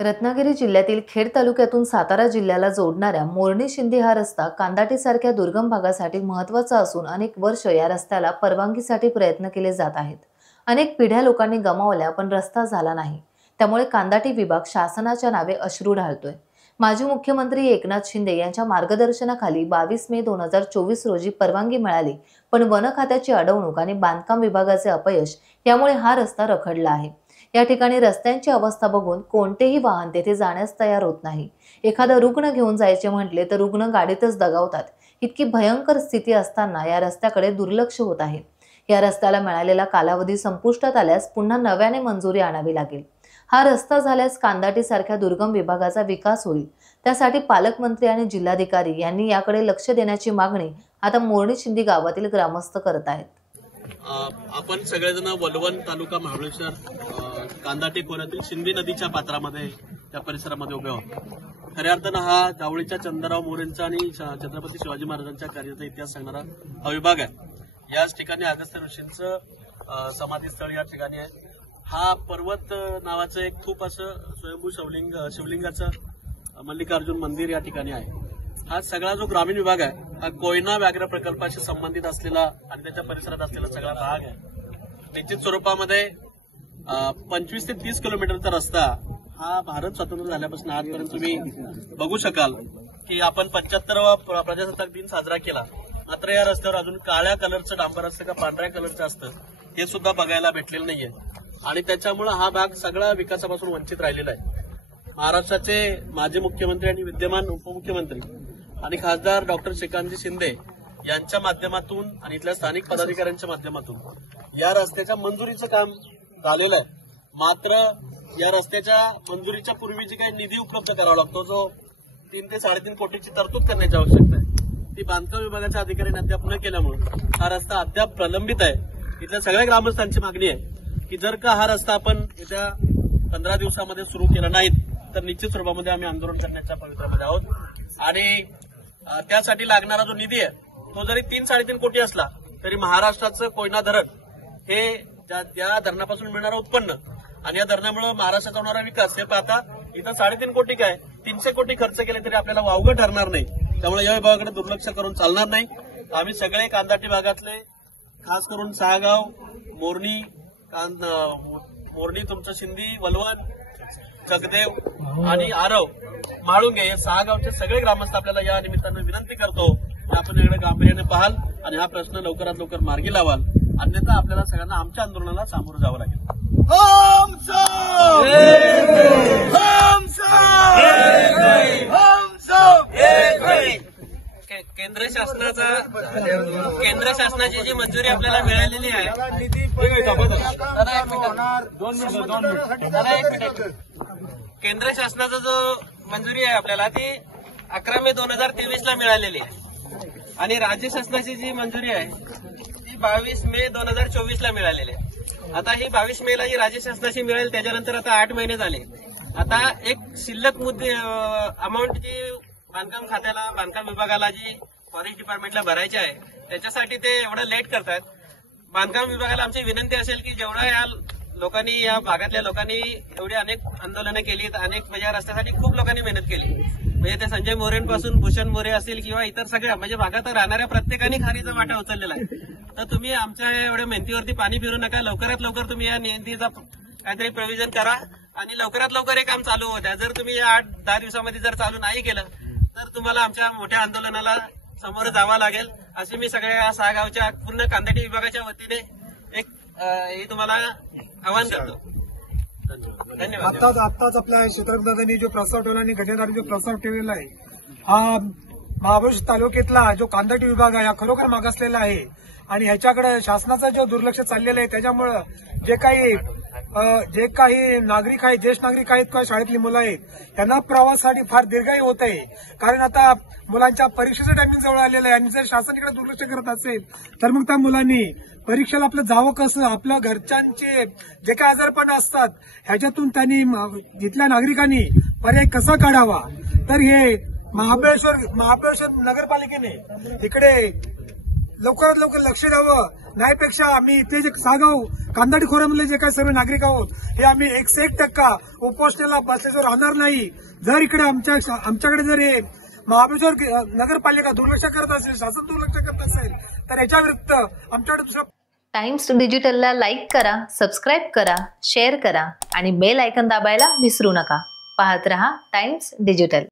रत्नागिरी जिल्ह्यातील खेड तालुक्यातून सातारा जिल्ह्याला जोडणाऱ्या मोरणी शिंदी हा रस्ता कांदाटीसारख्या दुर्गम भागासाठी महत्त्वाचा असून अनेक वर्ष या रस्त्याला परवानगीसाठी प्रयत्न केले जात आहेत। अनेक पिढ्या लोकांनी गमावल्या पण रस्ता झाला नाही। त्यामुळे कांदाटी विभाग शासनाच्या नावे अश्रू ढाळतोय। माजी मुख्यमंत्री एकनाथ शिंदे यांच्या मार्गदर्शनाखाली 22 मे 2024 रोजी परवानगी मिळाली, पण वन खात्याची अडवणूक आणि बांधकाम विभागाचे अपयश यामुळे हा रस्ता रखडला आहे। या ठिकाणी रस्त्यांची अवस्था बघून कोणतेही वाहन तेथे जाण्यास तयार होत नाही। एखादा रुग्ण घेऊन जायचे म्हटले तर रुग्ण गाडीतच दगावतात। इतकी भयंकर स्थिती असताना या रस्त्याकडे दुर्लक्ष होत आहे। या रस्त्याला मिळालेला कालावधी संपुष्टात आल्यास पुन्हा नव्याने मंजुरी आणावी लागेल। हा रस्ता झाल्यास कांदाटीसारख्या दुर्गम विभागाचा विकास होईल। त्यासाठी पालकमंत्री आणि जिल्हाधिकारी यांनी याकडे लक्ष देण्याची मागणी आता मोरणी शिंदी गावातील ग्रामस्थ करत आहेत। आपण सगळेजण वलवण तालुका महाबळेश्वर कांदाटी खोऱ्यातील शिंदी नदीच्या पात्रामध्ये त्या परिसरामध्ये उभे आहोत। खऱ्या अर्थानं हा जावळीच्या चंद्रराव मोरेंचा आणि छत्रपती शिवाजी महाराजांच्या कार्याचा इतिहास सांगणारा हा विभाग आहे। याच ठिकाणी अगस्त्य ऋषींचं समाधीस्थळ या ठिकाणी आहे। हा पर्वत नावाचं एक खूप असं स्वयंभू शिवलिंगाचं मल्लिकार्जुन मंदिर या ठिकाणी आहे। हा सगळा जो ग्रामीण विभाग आहे हा कोयना व्याघ्र प्रकल्पाशी संबंधित असलेला आणि त्याच्या परिसरात असलेला सगळा भाग आहे। निश्चित स्वरूपामध्ये 25 ते 30 किलोमीटरचा रस्ता हा भारत स्वतंत्र झाल्यापासून आजपर्यंत तुम्ही बघू शकाल की आपण 75वा प्रजासत्ताक दिन साजरा केला, मात्र या रस्त्यावर अजून काळ्या कलरचं डांबर असतं का पांढऱ्या कलरचं असतं हे सुद्धा बघायला भेटलेलं नाहीये आणि त्याच्यामुळे हा भाग सगळा विकासापासून वंचित राहिलेला आहे। महाराष्ट्राचे माजी मुख्यमंत्री आणि विद्यमान उपमुख्यमंत्री आणि खासदार डॉक्टर श्रीकांतजी शिंदे यांच्या माध्यमातून आणि इथल्या स्थानिक पदाधिकाऱ्यांच्या माध्यमातून या रस्त्याच्या मंजुरीचं काम झालेलं आहे। मात्र या रस्त्याच्या मंजुरीच्या पूर्वी जी काही निधी उपलब्ध करावा लागतो, जो 3 ते 3.5 कोटीची तरतूद करण्याची आवश्यकता आहे, ती बांधकाम विभागाच्या अधिकाऱ्यांनी अद्याप न केल्यामुळे हा रस्ता अद्याप प्रलंबित आहे। इथल्या सगळ्या ग्रामस्थांची मागणी आहे की जर का हा रस्ता आपण येत्या 15 दिवसामध्ये सुरू केला नाही तर निश्चित स्वरूपामध्ये आम्ही आंदोलन करण्याच्या पवित्र्यामध्ये आहोत आणि त्यासाठी लागणारा जो निधी आहे तो जरी 3-3.5 कोटी असला तरी महाराष्ट्राचं कोयना धरण हे त्या धरणापासून मिळणारं उत्पन्न आणि या धरणामुळे महाराष्ट्राचा होणारा विकास हे पाहता इथं 3.5 कोटी काय 300 कोटी खर्च केले तरी आपल्याला वावगं ठरणार नाही। त्यामुळे या विभागाकडे दुर्लक्ष करून चालणार नाही। आम्ही सगळे कांदाटी भागातले खास करून सहागाव, मोरणी तुमचं शिंदी, वलवण, जगदेव आणि आरव, माळुंगे हे 6 गावचे सगळे ग्रामस्थ आपल्याला या निमित्तानं विनंती करतो की आपण इकडे गांभीर्याने पाहाल आणि हा प्रश्न लवकरात लवकर मार्गी लावाल, अन्यथा आपल्याला सगळ्यांना आमच्या आंदोलनाला सामोरं जावं लागेल। केंद्र शासनाची जी मंजुरी आपल्याला मिळालेली आहे, केंद्र शासनाचा जो मंजुरी आहे आपल्याला ती 11 मे 2023 ला मिळालेली आहे आणि राज्य शासनाची जी मंजुरी आहे ती 22 मे 2024 ला मिळालेली आहे। आता ही 22 मे ला जी राज्य शासनाची मिळेल त्याच्यानंतर आता 8 महिने झाले। आता एक शिल्लक मुद्दे अमाऊंट जी बांधकाम खात्याला, बांधकाम विभागाला जी फॉरेस्ट डिपार्टमेंटला भरायची आहे त्याच्यासाठी ते एवढं लेट करतात। बांधकाम विभागाला आमची विनंती असेल की जेवढा या लोकांनी, या भागातल्या लोकांनी एवढी अनेक आंदोलनं केली, अनेक म्हणजे या रस्त्यासाठी खूप लोकांनी मेहनत केली, म्हणजे ते संजय मोरेंपासून भूषण मोरे असतील किंवा इतर सगळ्या म्हणजे भागात राहणाऱ्या प्रत्येकाने खारीचा वाटा उचललेला आहे। तर तुम्ही आमच्या एवढ्या मेहनतीवरती पाणी फिरू नका, लवकरात लवकर तुम्ही या निधीचा काहीतरी प्रोव्हिजन करा आणि लवकरात लवकर हे काम चालू होत्या। जर तुम्ही या 8-10 दिवसामध्ये जर चालू नाही केलं तर तुम्हाला आमच्या मोठ्या आंदोलनाला समोर जावं लागेल, असे मी सगळ्या 6 गावच्या पूर्ण कांदाटी विभागाच्या वतीने एक हे तुम्हाला आवाहन करतो। धन्यवाद। आत्ताच आपल्या क्षेत्रदादांनी जो प्रस्ताव ठेवला आणि घटनेदारांनी जो प्रस्ताव ठेवलेला आहे, हा महाबळेश्वर तालुक्यातला जो कांदाटी विभाग आहे हा खरोखर मागासलेला आहे आणि ह्याच्याकडे शासनाचा जो दुर्लक्ष चाललेलं आहे त्याच्यामुळे जे काही नागरिक आहेत, ज्येष्ठ नागरिक आहेत किंवा शाळेतली मुलं आहेत त्यांना प्रवासासाठी फार दीर्घाई होत आहे। कारण आता मुलांच्या परीक्षेचं टायमिंग जवळ आलेलं आहे आणि जर शासनाकडे दुर्लक्ष करत असेल तर मग त्या मुलांनी परीक्षेला आपलं जावं कसं, आपल्या घरच्यांचे जे काही आजारपण असतात ह्याच्यातून त्यांनी इथल्या नागरिकांनी पर्याय कसा काढावा, तर हे महाबळेश्वर नगरपालिकेने इकडे लवकरात लवकर लक्ष द्यावं. नाहीपेक्षा आम्ही इथे जे सागाव कांदाटी खोऱ्यामधले जे काही सर्व नागरिक आहोत हे आम्ही 101% उपोषणाला बसल्याचं राहणार नाही. जर इकडे आमच्याकडे जर हे महाबळेश्वर नगरपालिका दुर्लक्ष करत असेल, शासन दुर्लक्ष करत असेल, तर याच्या विरुद्ध आमच्याकडे दुसरा टाइम्स डिजिटलला लाईक करा, सबस्क्राईब करा, शेअर करा आणि बेल आयकॉन दाबायला विसरू नका. पाहत रहा टाइम्स डिजिटल.